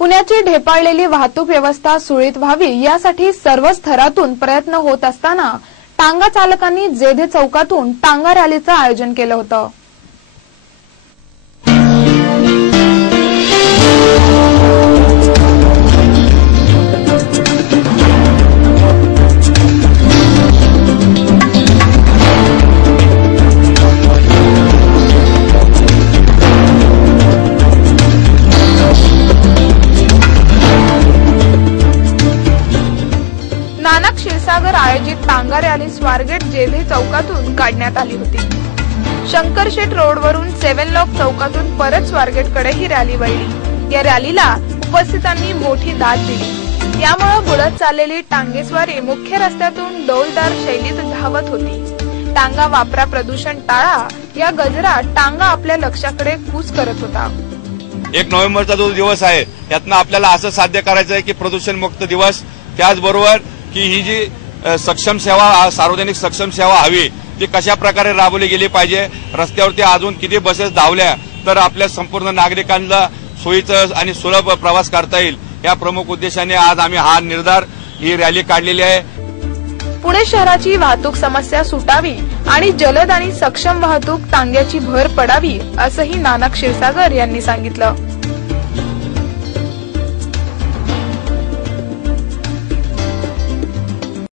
पुण्याची ढेपाळलेली वाहतूक व्यवस्था सुळीत व्हावी यासाठी सर्व स्तरातून प्रयत्न होत असताना टांगा चालकांनी जेधे चौकातून टांगा रॅलीचं आयोजन केलं होतं. क्षीरसागर आयोजित टांगा रॅली स्वारगेट जेधे चौकातून काढण्यात आली होती. शंकरशेठ रोडवरून सेव्हन लॉक चौकातून परत स्वारगेटकडे ही रॅली वळली. या रॅलीला उपस्थितांनी मोठी दाद दिली. यामुळे बुडत चाललेली टांगेस्वारी मुख्य रस्त्यातून डौलदार शैलीत धावत होती. टांगा वापरा प्रदूषण टाळा या गजरात टांगा आपल्या लक्षाकडे कूच करत होता. एक नोव्हेंबरचा जो दिवस आहे त्यातनं आपल्याला असं साध्य करायचं आहे की प्रदूषण मुक्त दिवस. त्याचबरोबर की ही जी सक्षम सेवा सार्वजनिक सक्षम सेवा हवी ती कशा प्रकारे राबवली गेली पाहिजे रस्त्यावरती अजून किती बसेस धावल्या तर आपल्या संपूर्ण नागरिकांना सोयीचं आणि सुलभ प्रवास करता येईल या प्रमुख उद्देशाने आज आम्ही हा निर्धार ही रॅली काढलेली आहे. पुणे शहराची वाहतूक समस्या सुटावी आणि जलद आणि सक्षम वाहतूक टांग्याची भर पडावी असंही नाना क्षीरसागर यांनी सांगितलं.